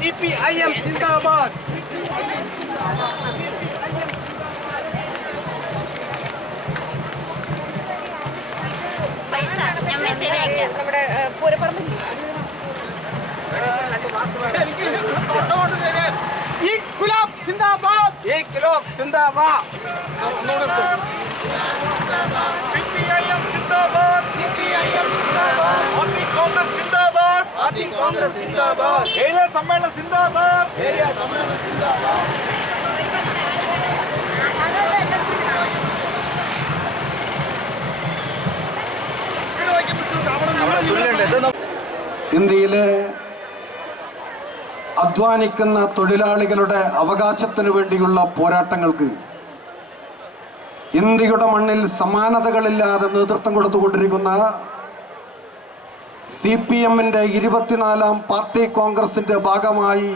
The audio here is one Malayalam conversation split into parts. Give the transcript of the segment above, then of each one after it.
CPIM Zindabad. നമ്മുടെ പൂരപ്പറമ്പിൽ İnkılap Zindabad. İnkılap Zindabad. CPIM Zindabad. CPIM Zindabad. Party Congress Zindabad. Party Congress Zindabad. Area Sammelana Zindabad. Area Sammelana Zindabad. ഇന്ത്യയിലെ അധ്വാനിക്കുന്ന തൊഴിലാളികളുടെ അവകാശത്തിനു വേണ്ടിയുള്ള പോരാട്ടങ്ങൾക്ക് ഇന്ത്യയുടെ മണ്ണിൽ സമാനതകളില്ലാതെ നേതൃത്വം കൊടുത്തുകൊണ്ടിരിക്കുന്ന CPMന്റെ 24ാം പാർട്ടി കോൺഗ്രസിന്റെ ഭാഗമായി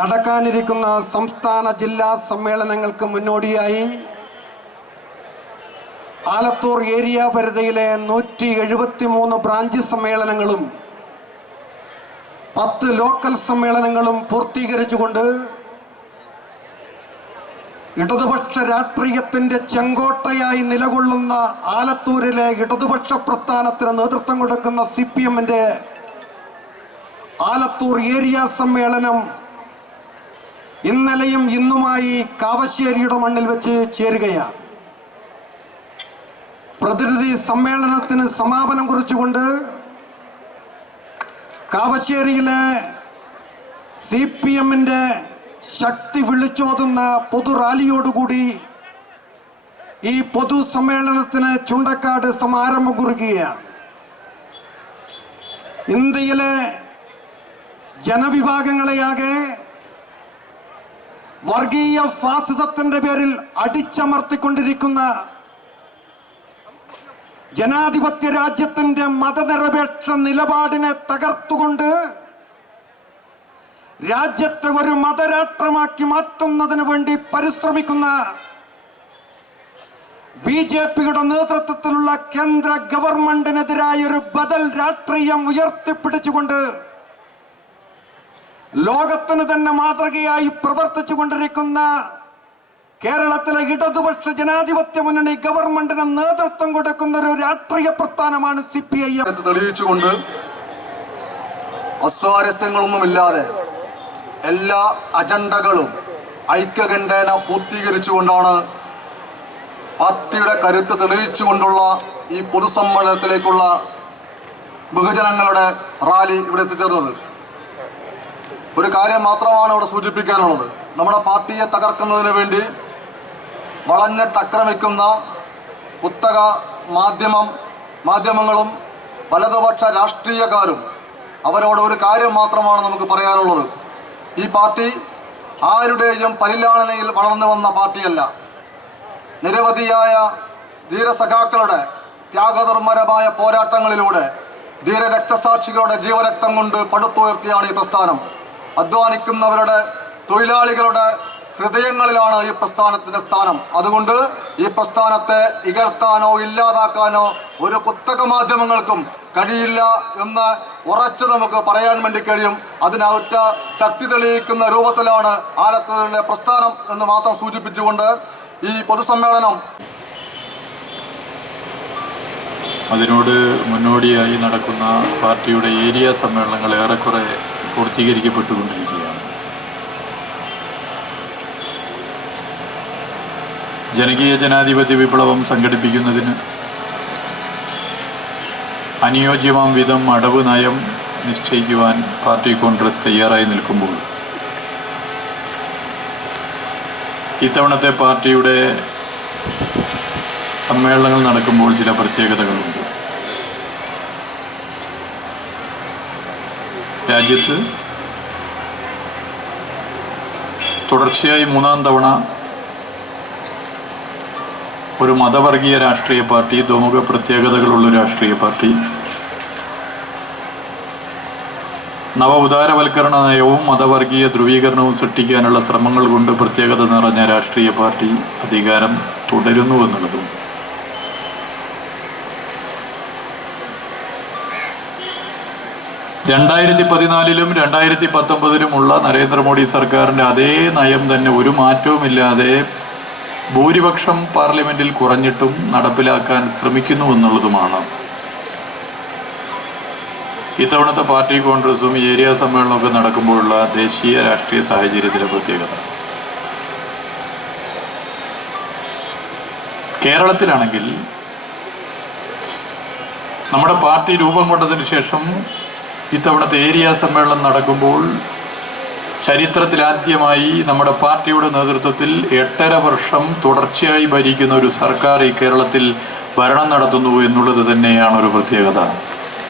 നടക്കാനിരിക്കുന്ന സംസ്ഥാന ജില്ലാ സമ്മേളനങ്ങൾക്ക് മുന്നോടിയായി ആലത്തൂർ ഏരിയ പരിധിയിലെ 173 ബ്രാഞ്ച് സമ്മേളനങ്ങളും 10 ലോക്കൽ സമ്മേളനങ്ങളും പൂർത്തീകരിച്ചുകൊണ്ട് ഇടതുപക്ഷ രാഷ്ട്രീയത്തിന്റെ ചെങ്കോട്ടയായി നിലകൊള്ളുന്ന ആലത്തൂരിലെ ഇടതുപക്ഷ പ്രസ്ഥാനത്തിന് നേതൃത്വം കൊടുക്കുന്ന CPMന്റെ ആലത്തൂർ ഏരിയ സമ്മേളനം ഇന്നലെയും ഇന്നുമായി കാവശ്ശേരിയുടെ മണ്ണിൽ വെച്ച് ചേരുകയാണ്. പ്രതിനിധി സമ്മേളനത്തിന് സമാപനം കുറിച്ചുകൊണ്ട് കാവശ്ശേരിയിലെ CPMന്റെ ശക്തി വിളിച്ചോതുന്ന പൊതുറാലിയോടുകൂടി ഈ പൊതുസമ്മേളനത്തിന് ചുണ്ടക്കാട് സമാരംഭം കുറിക്കുകയാണ്. ഇന്ത്യയിലെ ജനവിഭാഗങ്ങളെയാകെ വർഗീയ ഫാസിസത്തിന്റെ പേരിൽ അടിച്ചമർത്തിക്കൊണ്ടിരിക്കുന്ന ജനാധിപത്യ രാജ്യത്തിന്റെ മതനിരപേക്ഷ നിലപാടിനെ തകർത്തുകൊണ്ട് രാജ്യത്തെ ഒരു മതരാഷ്ട്രമാക്കി മാറ്റുന്നതിന് വേണ്ടി പരിശ്രമിക്കുന്ന BJPയുടെ നേതൃത്വത്തിലുള്ള കേന്ദ്ര ഗവൺമെന്റിനെതിരായ ഒരു ബദൽ രാഷ്ട്രീയം ഉയർത്തിപ്പിടിച്ചുകൊണ്ട് ലോകത്തിന് തന്നെ മാതൃകയായി പ്രവർത്തിച്ചു കൊണ്ടിരിക്കുന്ന കേരളത്തിലെ ഇടതുപക്ഷ ജനാധിപത്യ മുന്നണി ഗവൺമെന്റിന് നേതൃത്വം കൊടുക്കുന്ന ഒരു രാഷ്ട്രീയ പ്രസ്ഥാനമാണ് CPIM. തെളിയിച്ചുകൊണ്ട് അസ്വാരസ്യങ്ങളൊന്നുമില്ലാതെ എല്ലാ അജണ്ടകളും ഐക്യകണ്ഠേന പൂർത്തീകരിച്ചുകൊണ്ടാണ് പാർട്ടിയുടെ കരുത്ത് തെളിയിച്ചുകൊണ്ടുള്ള ഈ പൊതുസമ്മേളനത്തിലേക്കുള്ള ബഹുജനങ്ങളുടെ റാലി ഇവിടെ എത്തിച്ചേർന്നത്. ഒരു കാര്യം മാത്രമാണ് ഇവിടെ സൂചിപ്പിക്കാനുള്ളത്. നമ്മുടെ പാർട്ടിയെ തകർക്കുന്നതിന് വേണ്ടി വളഞ്ഞിട്ടാക്രമിക്കുന്ന കുത്തക മാധ്യമങ്ങളും വലതുപക്ഷ രാഷ്ട്രീയക്കാരും അവരോട് ഒരു കാര്യം മാത്രമാണ് നമുക്ക് പറയാനുള്ളത്. ഈ പാർട്ടി ആരുടെയും പരിലാളനയിൽ വളർന്നു വന്ന പാർട്ടിയല്ല. നിരവധിയായ ധീരസഖാക്കളുടെ ത്യാഗധർമ്മരമായ പോരാട്ടങ്ങളിലൂടെ ധീരരക്തസാക്ഷികളുടെ ജീവരക്തം കൊണ്ട് പടുത്തുയർത്തിയാണ് ഈ പ്രസ്ഥാനം. അധ്വാനിക്കുന്നവരുടെ തൊഴിലാളികളുടെ ഹൃദയങ്ങളിലാണ് ഈ പ്രസ്ഥാനത്തിന്റെ സ്ഥാനം. അതുകൊണ്ട് ഈ പ്രസ്ഥാനത്തെ ഇകഴ്ത്താനോ ഇല്ലാതാക്കാനോ ഒരു കുത്തക മാധ്യമങ്ങൾക്കും കഴിയില്ല എന്ന് ഉറച്ചു നമുക്ക് പറയാൻ വേണ്ടി കഴിയും. അതിനൊറ്റ ശക്തി തെളിയിക്കുന്ന രൂപത്തിലാണ് ആലത്തൂരിലെ പ്രസ്ഥാനം എന്ന് മാത്രം സൂചിപ്പിച്ചുകൊണ്ട് ഈ പൊതുസമ്മേളനം അതിനോട് മുന്നോടിയായി നടക്കുന്ന പാർട്ടിയുടെ ഏരിയ സമ്മേളനങ്ങൾ ഏറെക്കുറെ പൂർത്തീകരിക്കപ്പെട്ടുകൊണ്ടിരിക്കുകയാണ്. ജനകീയ ജനാധിപത്യ വിപ്ലവം സംഘടിപ്പിക്കുന്നതിന് അനുയോജ്യമാം വിധം അടവ് നയം നിശ്ചയിക്കുവാൻ പാർട്ടി കോൺഗ്രസ് തയ്യാറായി നിൽക്കുമ്പോൾ ഇത്തവണത്തെ പാർട്ടിയുടെ സമ്മേളനങ്ങൾ നടക്കുമ്പോൾ ചില പ്രത്യേകതകളുണ്ട്. രാജ്യത്ത് തുടർച്ചയായി 3-ാം തവണ ഒരു മതവർഗീയ രാഷ്ട്രീയ പാർട്ടി, ദ്വിമുഖ പ്രത്യേകതകളുള്ള രാഷ്ട്രീയ പാർട്ടി, നവ ഉദാരവൽക്കരണ നയവും മതവർഗീയ ധ്രുവീകരണവും സൃഷ്ടിക്കാനുള്ള ശ്രമങ്ങൾ കൊണ്ട് പ്രത്യേകത നിറഞ്ഞ രാഷ്ട്രീയ പാർട്ടി അധികാരം തുടരുന്നു എന്നുള്ളതും 2014-ലും 2019-ലുമുള്ള നരേന്ദ്രമോദി സർക്കാരിൻ്റെ അതേ നയം തന്നെ ഒരു മാറ്റവുമില്ലാതെ ഭൂരിപക്ഷം പാർലമെന്റിൽ കുറഞ്ഞിട്ടും നടപ്പിലാക്കാൻ ശ്രമിക്കുന്നു എന്നുള്ളതുമാണ് ഇത്തവണത്തെ പാർട്ടി കോൺഗ്രസും ഏരിയ സമ്മേളനമൊക്കെ നടക്കുമ്പോഴുള്ള ദേശീയ രാഷ്ട്രീയ സാഹചര്യത്തിലെ പ്രത്യേകത. കേരളത്തിലാണെങ്കിൽ നമ്മുടെ പാർട്ടി രൂപം കൊണ്ടതിന് ശേഷം ഇത്തവണത്തെ ഏരിയ സമ്മേളനം നടക്കുമ്പോൾ ചരിത്രത്തിലാദ്യമായി നമ്മുടെ പാർട്ടിയുടെ നേതൃത്വത്തിൽ 8.5 വർഷം തുടർച്ചയായി ഭരിക്കുന്ന ഒരു സർക്കാർ ഈ കേരളത്തിൽ ഭരണം നടത്തുന്നു എന്നുള്ളത് തന്നെയാണ് ഒരു പ്രത്യേകത.